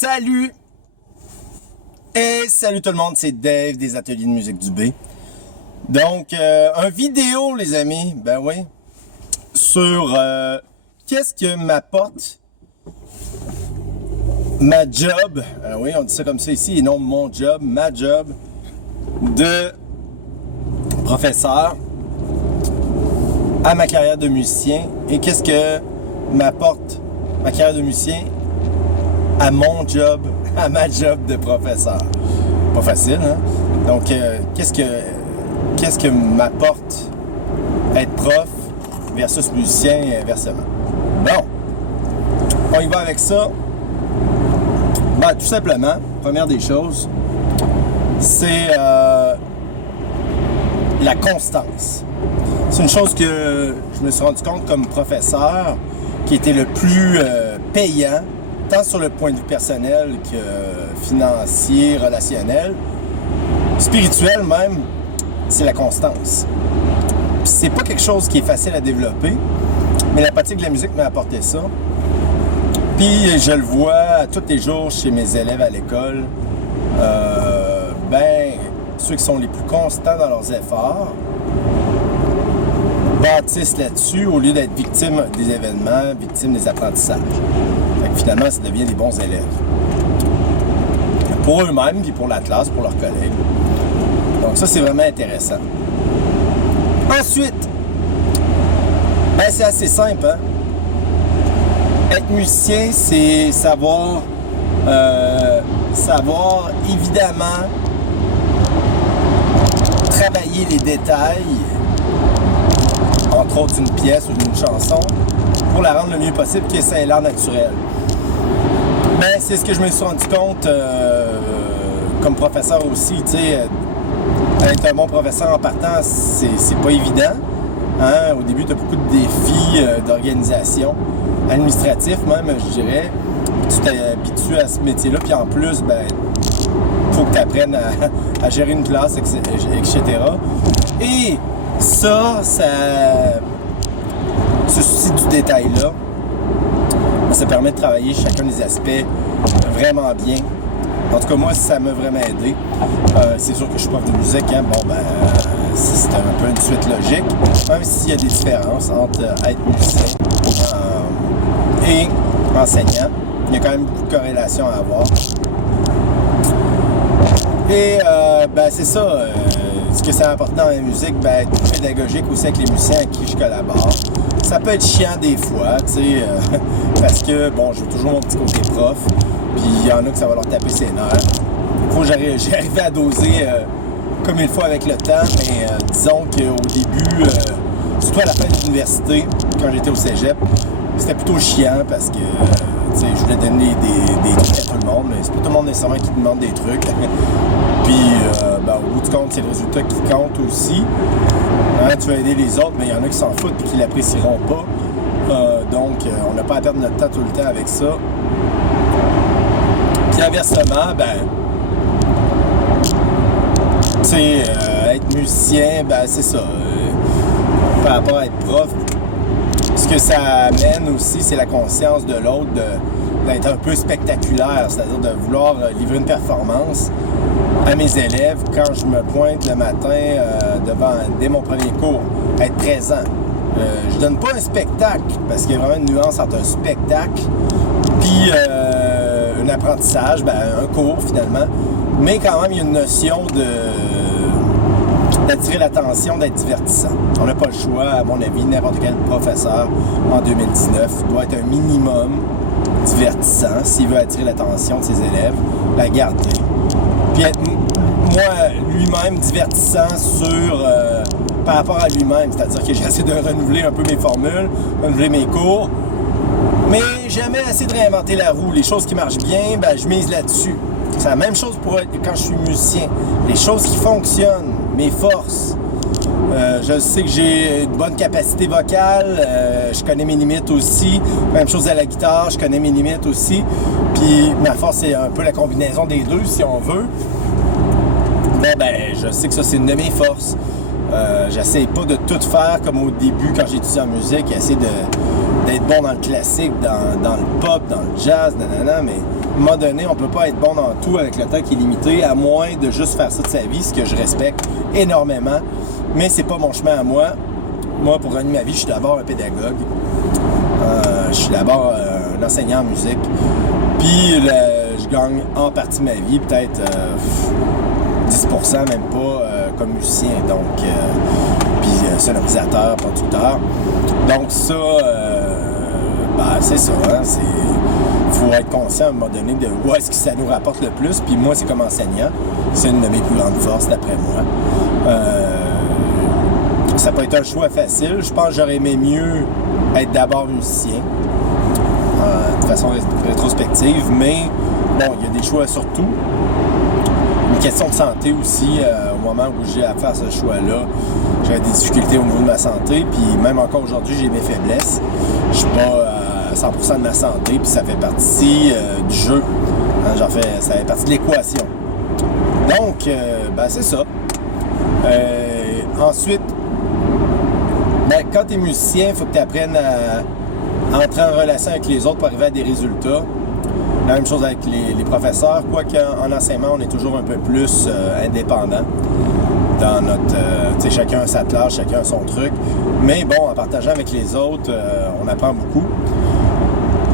Salut! Et salut tout le monde, c'est Dave des Ateliers de musique du B. Donc, un vidéo les amis, ben oui, sur qu'est-ce que m'apporte ma job, oui on dit ça comme ça ici et non mon job, ma job de professeur à ma carrière de musicien et qu'est-ce que m'apporte ma carrière de musicien à mon job, à ma job de professeur. Pas facile, hein? Donc, qu'est-ce que m'apporte être prof versus musicien et inversement? Bon, on y va avec ça. Ben, tout simplement, première des choses, c'est la constance. C'est une chose que je me suis rendu compte comme professeur qui était le plus payant, tant sur le point de vue personnel que financier, relationnel, spirituel même, c'est la constance. Puis c'est pas quelque chose qui est facile à développer, mais la pratique de la musique m'a apporté ça. Puis je le vois tous les jours chez mes élèves à l'école. Ceux qui sont les plus constants dans leurs efforts bâtissent là-dessus au lieu d'être victimes des événements, victimes des apprentissages. Fait que finalement, ça devient des bons élèves. Pour eux-mêmes, puis pour la classe, pour leurs collègues. Donc ça, c'est vraiment intéressant. Ensuite, c'est assez simple, hein? Être musicien, c'est savoir évidemment travailler les détails, entre autres d'une pièce ou d'une chanson, pour la rendre le mieux possible, que ça ait l'air naturel. Mais c'est ce que je me suis rendu compte comme professeur aussi, tu sais, être un bon professeur en partant, c'est pas évident. Hein? Au début, tu as beaucoup de défis d'organisation, administratif même, je dirais. Tu t'habitues à ce métier-là, puis en plus, faut que tu apprennes à gérer une classe, etc. Et ça ce souci du détail-là, ça permet de travailler chacun des aspects vraiment bien. En tout cas, moi, ça m'a vraiment aidé. C'est sûr que je suis prof de musique, hein. C'est un peu une suite logique, même s'il y a des différences entre être musicien et enseignant. Il y a quand même beaucoup de corrélations à avoir. Et c'est ça, ce que c'est important dans la musique, être pédagogique aussi avec les musiciens avec qui je collabore. Ça peut être chiant des fois, tu sais, parce que, j'ai toujours mon petit côté prof, puis il y en a que ça va leur taper ses nerfs. Il faut que j'arrive à doser comme il faut avec le temps, mais disons qu'au début, surtout à la fin de l'université, quand j'étais au cégep, c'était plutôt chiant parce que je voulais donner des trucs à tout le monde, mais c'est pas tout le monde nécessairement qui demande des trucs. Puis, au bout du compte, c'est le résultat qui compte aussi. Hein, tu vas aider les autres, mais il y en a qui s'en foutent et qui l'apprécieront pas. Donc, on n'a pas à perdre notre temps tout le temps avec ça. Puis, inversement, être musicien, c'est ça. Par rapport à être prof, ce que ça amène aussi, c'est la conscience de l'autre d'être un peu spectaculaire, c'est-à-dire de vouloir livrer une performance à mes élèves quand je me pointe le matin dès mon premier cours, être présent. Je donne pas un spectacle, parce qu'il y a vraiment une nuance entre un spectacle puis un apprentissage, un cours finalement, mais quand même il y a une notion d'attirer l'attention, d'être divertissant. On n'a pas le choix, à mon avis, n'importe quel professeur en 2019 doit être un minimum divertissant s'il veut attirer l'attention de ses élèves, la garder. Puis être, lui-même divertissant par rapport à lui-même, c'est-à-dire que j'essaie de renouveler un peu mes formules, renouveler mes cours, mais jamais assez de réinventer la roue. Les choses qui marchent bien, je mise là-dessus. C'est la même chose pour quand je suis musicien. Les choses qui fonctionnent, mes forces. Je sais que j'ai une bonne capacité vocale, je connais mes limites aussi. Même chose à la guitare, je connais mes limites aussi. Puis ma force, c'est un peu la combinaison des deux, si on veut. Je sais que ça, c'est une de mes forces. J'essaie pas de tout faire comme au début quand j'ai étudié en musique, essayer d'être bon dans le classique, dans le pop, dans le jazz, nanana, mais à un moment donné, on ne peut pas être bon dans tout avec le temps qui est limité, à moins de juste faire ça de sa vie, ce que je respecte énormément. Mais c'est pas mon chemin à moi. Moi, pour gagner ma vie, je suis d'abord un pédagogue. Je suis d'abord un enseignant en musique. Puis je gagne en partie ma vie, peut-être 10%, même pas, comme musicien. Donc, puis sonorisateur, producteur. Donc ça, c'est ça. Hein, faut être conscient à un moment donné de où est-ce que ça nous rapporte le plus. Puis moi, c'est comme enseignant. C'est une de mes plus grandes forces, d'après moi. Ça peut être un choix facile. Je pense que j'aurais aimé mieux être d'abord musicien, de façon rétrospective. Mais bon, il y a des choix surtout. Une question de santé aussi, au moment où j'ai à faire ce choix-là. J'avais des difficultés au niveau de ma santé. Puis même encore aujourd'hui, j'ai mes faiblesses. Je suis pas à 100% de ma santé. Puis ça fait partie du jeu. Hein, ça fait partie de l'équation. Donc, c'est ça. Ensuite, quand tu es musicien, il faut que tu apprennes à entrer en relation avec les autres pour arriver à des résultats. La même chose avec les professeurs, quoique en enseignement, on est toujours un peu plus indépendant. Dans notre, chacun a sa classe, chacun a son truc. Mais bon, en partageant avec les autres, on apprend beaucoup.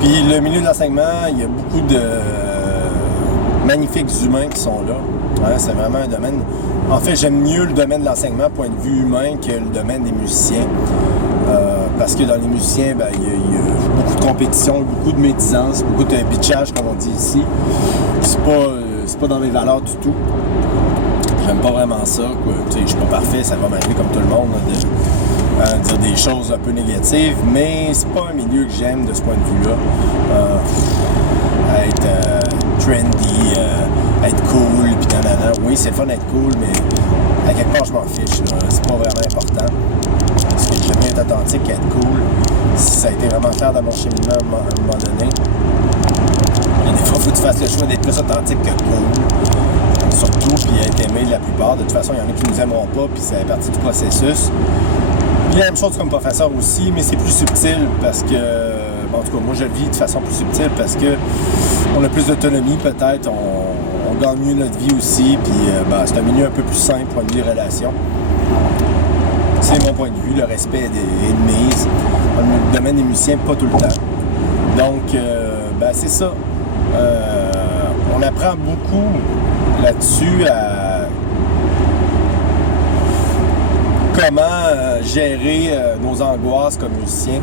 Puis le milieu de l'enseignement, il y a beaucoup de magnifiques humains qui sont là. Ouais, c'est vraiment un domaine... En fait, j'aime mieux le domaine de l'enseignement, point de vue humain, que le domaine des musiciens. Parce que dans les musiciens, il y a beaucoup de compétition, beaucoup de médisance, beaucoup de bitchage, comme on dit ici. C'est pas dans mes valeurs du tout. J'aime pas vraiment ça. Je suis pas parfait, ça va m'arriver comme tout le monde là, de dire des choses un peu négatives, mais c'est pas un milieu que j'aime de ce point de vue-là. Être trendy, être cool, puis nanana. Oui, c'est le fun d'être cool, mais à quelque part, je m'en fiche. Là. C'est pas vraiment important. Parce que j'aime bien être authentique qu'être cool. Ça a été vraiment clair dans mon cheminement à un moment donné. Et des fois, il faut que tu fasses le choix d'être plus authentique que cool. Surtout, puis être aimé de la plupart. De toute façon, il y en a qui nous aimeront pas, puis ça fait partie du processus. Puis la même chose comme professeur aussi, mais c'est plus subtil parce que, en tout cas, moi je le vis de façon plus subtile parce que on a plus d'autonomie peut-être, on gagne mieux notre vie aussi, puis c'est un milieu un peu plus simple pour une relation. C'est mon point de vue, le respect est de mise. Dans le domaine des musiciens, pas tout le temps. Donc, c'est ça. On apprend beaucoup là-dessus à comment gérer nos angoisses comme musicien.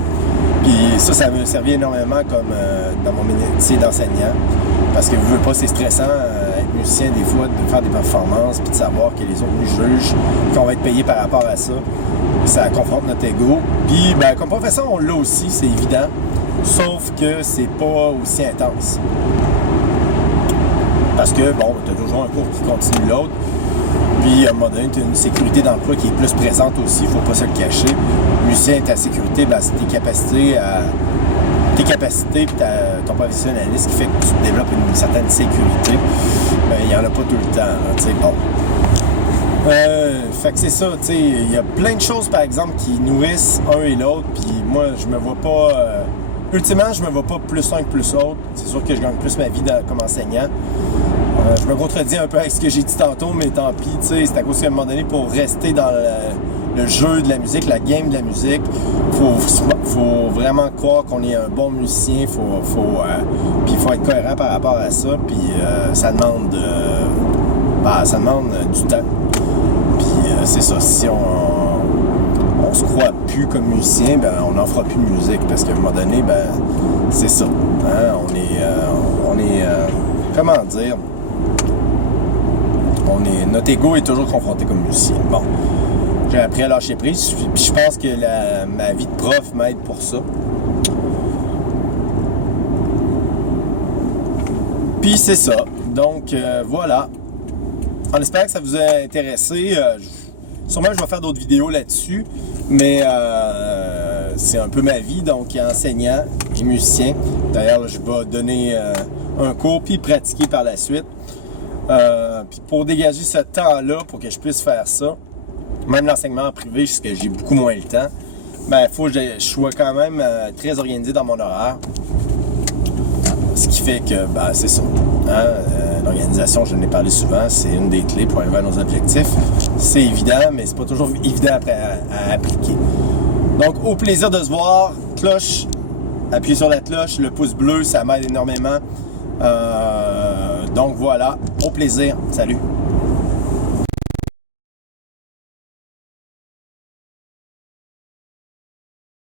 Puis ça m'a servi énormément comme dans mon métier d'enseignant. Parce que vous ne pas, c'est stressant être musicien des fois, de faire des performances, puis de savoir que les autres nous jugent, qu'on va être payé par rapport à ça. Ça confronte notre ego. Puis comme professeur, on l'a aussi, c'est évident. Sauf que c'est pas aussi intense. Parce que, tu as toujours un cours qui continue l'autre. Puis, à un moment donné, tu as une sécurité d'emploi qui est plus présente aussi, il ne faut pas se le cacher. Le musicien, ta sécurité, c'est tes capacités et ton professionnalisme qui fait que tu développes une certaine sécurité. Il n'y en a pas tout le temps, fait que c'est ça, il y a plein de choses, par exemple, qui nourrissent un et l'autre, puis moi, je me vois pas... ultimement, je me vois pas plus un que plus autre. C'est sûr que je gagne plus ma vie comme enseignant. Je me contredis un peu avec ce que j'ai dit tantôt, mais tant pis, c'est à cause qu'à un moment donné, pour rester dans le jeu de la musique, la game de la musique, faut vraiment croire qu'on est un bon musicien, puis il faut être cohérent par rapport à ça, puis ça demande du temps. Puis c'est ça, si on se croit plus comme musicien, on n'en fera plus de musique, parce qu'à un moment donné, c'est ça. Hein? On est comment dire, notre ego est toujours confronté comme musicien. Bon, j'ai appris à lâcher prise, puis je pense que ma vie de prof m'aide pour ça. Puis c'est ça. Donc voilà. En espérant que ça vous a intéressé. Sûrement je vais faire d'autres vidéos là-dessus. Mais c'est un peu ma vie, donc enseignant et musicien. D'ailleurs, je vais donner un cours puis pratiquer par la suite. Puis pour dégager ce temps-là, pour que je puisse faire ça, même l'enseignement en privé, parce que j'ai beaucoup moins le temps, il faut que je sois quand même très organisé dans mon horaire. Ce qui fait que, c'est ça. Hein? L'organisation, je l'ai parlé souvent, c'est une des clés pour arriver à nos objectifs. C'est évident, mais c'est pas toujours évident après à appliquer. Donc, au plaisir de se voir. Cloche, appuyez sur la cloche, le pouce bleu, ça m'aide énormément. Donc voilà, au plaisir. Salut!